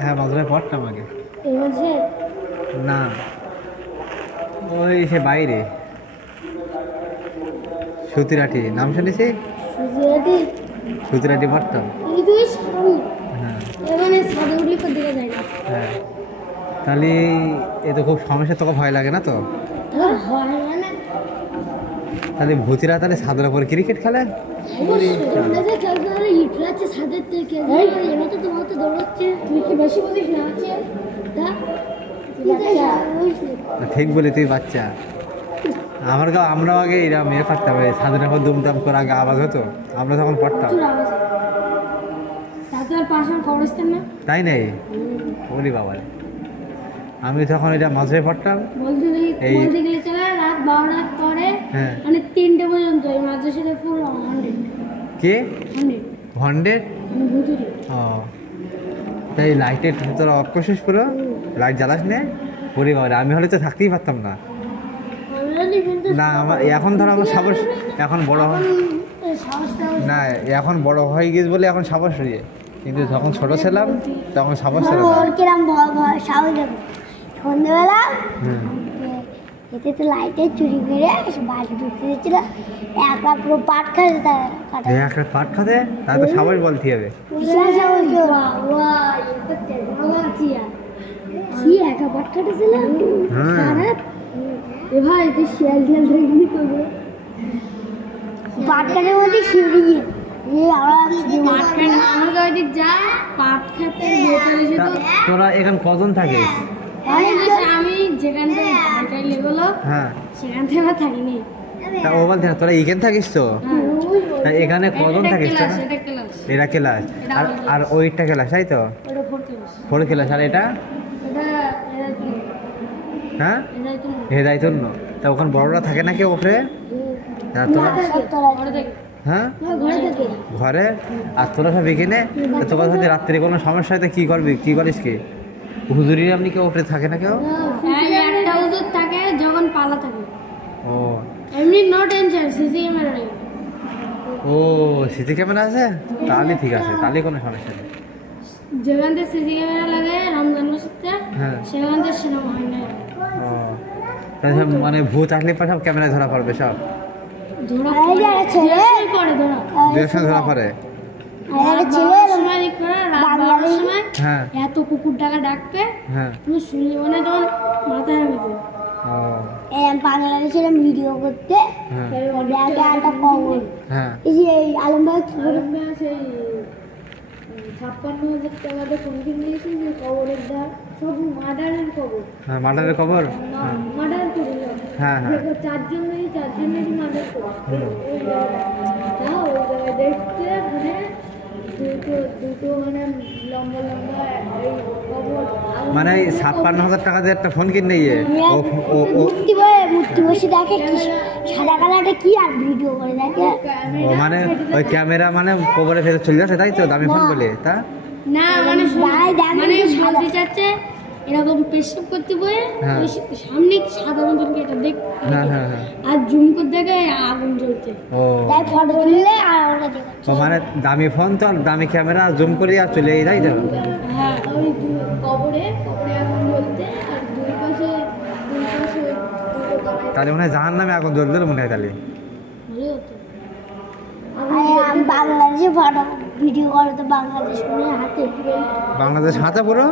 হ্যাঁ মাদ্রাসায় পড়তাম আগে। না ওই সে বাইরে সুতিরাটি নাম শুনেছি, সুতিরাটি পড়তাম। হ্যাঁ হ্যাঁ, তাহলে এ তো খুব সমস্যা, তোকে ভয় লাগে না তো? তাহলে ভূতিরা তাহলে ছাদের উপর ক্রিকেট খেলে? ঠিক বলি তুই বাচ্চা। আমরাও আগে এরকম ইয়ে পারতাম, ছাদের উপর দুমদাম করে আগে আওয়াজ হতো, আমরা তখন পড়তাম। তাই নাই? ওরে বাবা, আমি তখন এটা মাঝে পড়তাম এই রাত 12টার পরে মানে 3টে পর্যন্ত এই মাদ্রাসাতে ফুল 100 কে 100 ও তাই লাইটের তোরা অফ করছিস পুরো, লাইট জ্বালাস না? ওরে বাবা, আমি হলে তো থাকতেই পারতাম না। না আমার এখন ধরো আমার সাহস, এখন বড় না, এখন বড় হয়ে গেছে বলে এখন সাহস হয়ে, কিন্তু যখন ছোট ছিলাম তখন সাহস ছিল না। সন্ধ্যেবেলা এতে তো লাইটের চুরি করে বাড়ি ঢুকতে দিচ্ছিল, একা পুরো পাট খাতে, একটা পাট খাতে, তাহলে তো সাবাস বলতে হবে। কি একা পাট খাটেছিল ভাই, তুই শিয়াল টিয়াল দেখবি করবো পাট খাটের মধ্যে শিউরি তোরা এখানে কজন থাকিস? আমি যেখান সেখান থেকে থাকিনি। তা ও বলতে তোরা এখানে থাকিস তো? এখানে কজন থাকিস? এটা ক্লাস আর ওইটা ক্লাস, তাই তো? 4 ক্লাস। আর এটা হ্যাঁ হেদায়তুল। তা ওখানে বড়রা থাকে নাকি ওপরে? হ্যাঁ ঘরে। আর তোরা সব এখানে, তোর যদি রাত্রে কোনো সমস্যা হয় কি করবি, কি করিস? কি হুজুরি আপনি কেউ ওপরে থাকে না? কেউ থাকে যখন পালা থাকে। ও এমনি নো টেনশন, সিসি ক্যামেরা নেই। ও সিসি ক্যামেরা আছে, তাহলে ঠিক আছে, তাহলে কোনো সমস্যা নেই। যেখান থেকে সিসি ক্যামেরা লাগে রমজান মাসে, সেখান থেকে সিনেমা হয় না। ও তাহলে মানে ভূত আসলে পর সব ক্যামেরা ধরা পড়বে, সব ধরা পড়ে। এত কুকুর ডাকা ডাকবে শুনলে মানে তখন মাথায় হবে। বাংলাদেশে ভিডিও করতে একটা কবর, আলম ভাই 56,000 টাকা কোনদিন নিয়েছি, যে কবরের দাম সব মার্ডারের কবর। হ্যাঁ মার্ডারের কবর, মার্ডার করে চারজনেরই মার্ডার করে ওই জায়গায় দেখতে, মানে দুটো মানে লম্বা লম্বা এই কবর। মানে 56,000 টাকা দিয়ে একটা ফোন কিনে নিয়ে মূর্তি বসে দেখে, সাদা কালারটা কি আর ভিডিও করে দেখে। ও মানে ওই ক্যামেরা মানে কবরে ফেলে চলে যাচ্ছে, তাই তো? দামি ফোন বলে তা না, মানে সাদা যাচ্ছে এরকম পেশাব করতে বয়ে সামনে সাদা মতন এটা দেখ, আর জুম করে দেখে আগুন জ্বলছে। ও তাই ফটো তুললে আর ওটা দেখো, মানে দামি ফোন তো দামি ক্যামেরা জুম করে আর চলে যাই তো। হ্যাঁ ওই কবরে আগুন জ্বলতে, আর দুই পাশে তাহলে মনে হয় জাহান্নামে আগুন জ্বলতে মনে হয়। তাহলে বাংলাদেশে ফটো ভিডিও করে তো বাংলাদেশ হাতে পুরো